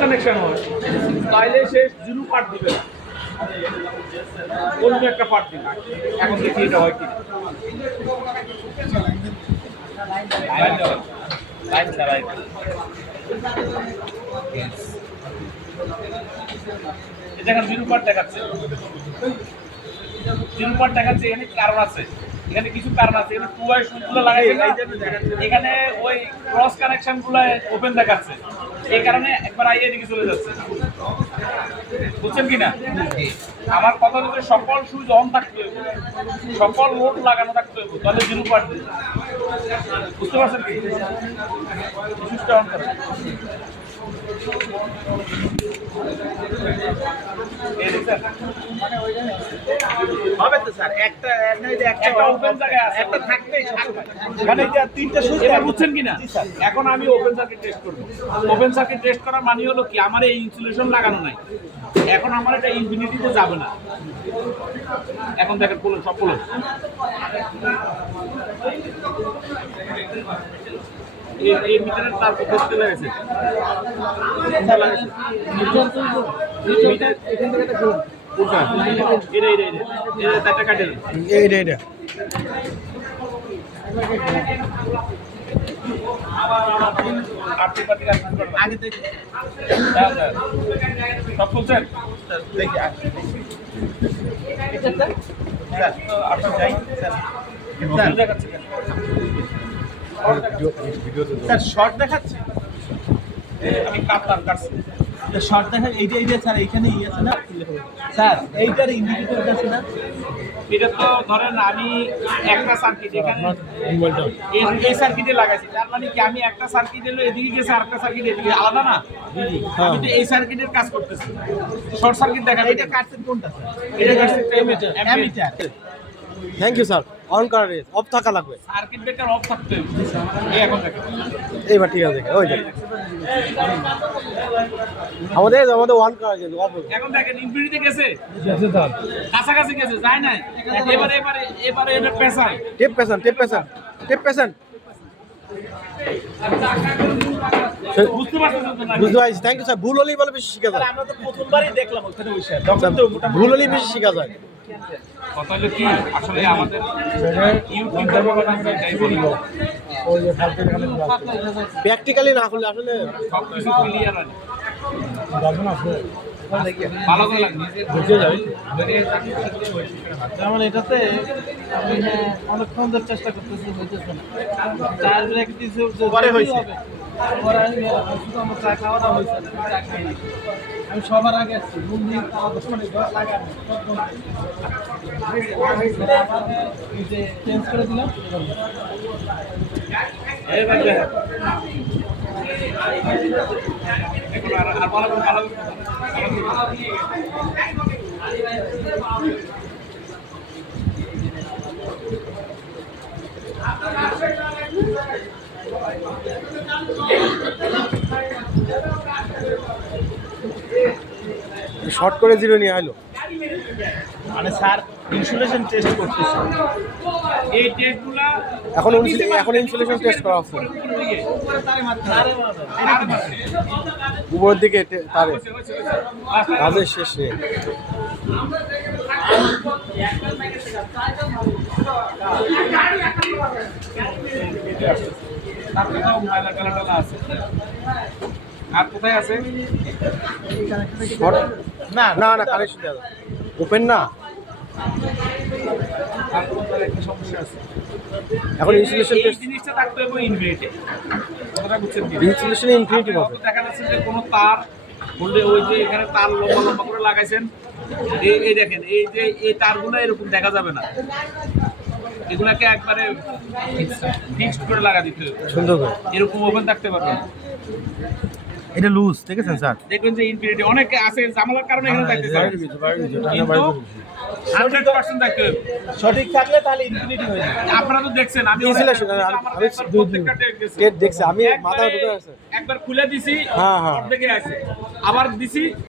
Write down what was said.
Connection হয় তাইলে সে zero part দিবে না, অন্য একটা পার্ট দিবে। এখন দেখি এটা হয় কি দেখেন জিরো পার্ট দেখাচ্ছে, জিরো পার্ট দেখাচ্ছে। এখানে কারণ আছে, এখানে কিছু কারণ আছে। এখানে টু ওয়াই সুইচগুলো লাগাইছে না, এখানে ওই ক্রস কানেকশন গুলো ওপেন দেখাচ্ছে, এই কারণে একবার আইএ দিকে চলে যাচ্ছে। বুঝছেন কিনা? আমার কথা হচ্ছে সকল সুইচ অন থাকতে হবে, সকল লোড লাগানো থাকতে হবে, তাহলে জিরো পার্ট দিবে। বুঝতে পারছেন কি? সুইচটা অন করেন। হবে তো স্যার, একটা ওপেন জায়গায় আছে, একটা থাকতেই থাকবে। মানে এটা তিনটা সুইচ। এবার বুঝছেন কিনা? এখন আমি ওপেন সার্কিট টেস্ট করব। ওপেন সার্কিট টেস্ট করার মানে হলো কি, আমার এই ইনসুলেশন লাগানো নাই, এখন আমার এটা ইনফিনিটিতে যাবে না। এখন দেখেন পুরো সব পুরো এই মিটারের তার করতে লাগেছে। এটা কাটে এটা আপনি পাতি আগে থেকে সব বলছেন দেখি স্যার আপনার যাই স্যার দেখাচ্ছে স্যার শর্ট দেখাচ্ছে, আমি কাটলাম কাটছি। শর্ট দেখা এইটা স্যার এইখানে আছে না স্যার, এইটার ইন্ডিকেটর আছে না। এটা তো ধরেন আমি একটা সার্কিট এখানে এই সার্কিটে লাগাইছি, তার মানে কি আমি একটা সার্কিট এলো এদিকে গেছে, আরেকটা সার্কিট এদিকে, আলাদা না? আমি তো এই সার্কিটের কাজ করতেছি, শর্ট সার্কিট দেখা। এইটা কাটছেন কোনটা স্যার? এটা কাটছে ammeter. Thank you sir. On করার অফ থাকা লাগবে। সার্কিট ব্রেকার অফ থাকতে হবে। এই এখন দেখেন এইবার ঠিক আছে, ওই দেখ আমাদের ওয়ান করার জন্য অফ হবে। এখন দেখেন ইনফিনিটিতে গেছে, কাছাকাছি গেছে, যায় নাই। এবারে এটা পেছায় টেপ পেছান বুঝতে পারছেন তো না? বুঝতে পারছি। Thank you sir. ভুল হলেই বলে বেশি শেখা যায়। আমরা তো প্রথমবারই দেখলাম ওখানে বসে। ভুল হলেই বেশি শেখা যায়। কথা হলো কি, আসলে আমাদের ইউটিউবার বানাতে এটাই বলি, প্র্যাকটিক্যালি না হলে আসলে সবকিছু ক্লিয়ার হয় না। ভালো করে লাগে যেমন এটাতে আমি অনেকক্ষণ ধরে চেষ্টা করতেছি, হইতেছে না। চার ব্রেক দিয়েছে, পরে হয়েছে। পরে আমি শুধু আমার চা খাওয়াটা হয়েছে, চা খাই না। আমি সবার আগে আসছি, ঘুম দিয়ে লাগানো এই যে চেঞ্জ করে দিলাম। এই ভাই এখন আর ভালো করে শর্ট করে জিরো নিয়ে আইলো। মানে স্যার ইনসুলেশন টেস্ট করতেছে। এই টেস্টগুলা এখন ইনসুলেশন টেস্ট করা হচ্ছে উপরের দিকে তারে কাজের শেষ নেই। আর কোথায় আছে? না না না কানেকশন দেওয়া ওপেন না। এখন ইনসুলেশন এই টেস্ট জিনিসটা থাকতে হবে ইনফিনিটি। কথাটা বুঝছেন কি? ইনসুলেশন ইনফিনিটি হবে। দেখা যাচ্ছে যে কোনো তার বললে ওই যে এখানে তার লম্বা লম্বা করে লাগাইছেন, এই দেখেন এই যে এই তারগুলো এরকম দেখা যাবে না, এগুলাকে একবারে ফিক্সড করে লাগা দিতে হবে, সুন্দর করে এরকম ওপেন থাকতে পারবে না। এটা লুজ দেখেছেন স্যার? দেখবেন যে ইনফিনিটি অনেকে আছে জামালার কারণে এখানে থাকতেছে, কিন্তু 100% থাকতে হবে। সঠিক থাকলে তাহলে ইনফিনিটি হয়ে যাবে। আপনারা তো দেখছেন, আমি দেখছি আমি মাথা ঢুকে আছে। একবার খুলে দিছি, হ্যাঁ, হ্যাঁ। অর্ধেকে আছে, আবার দিছি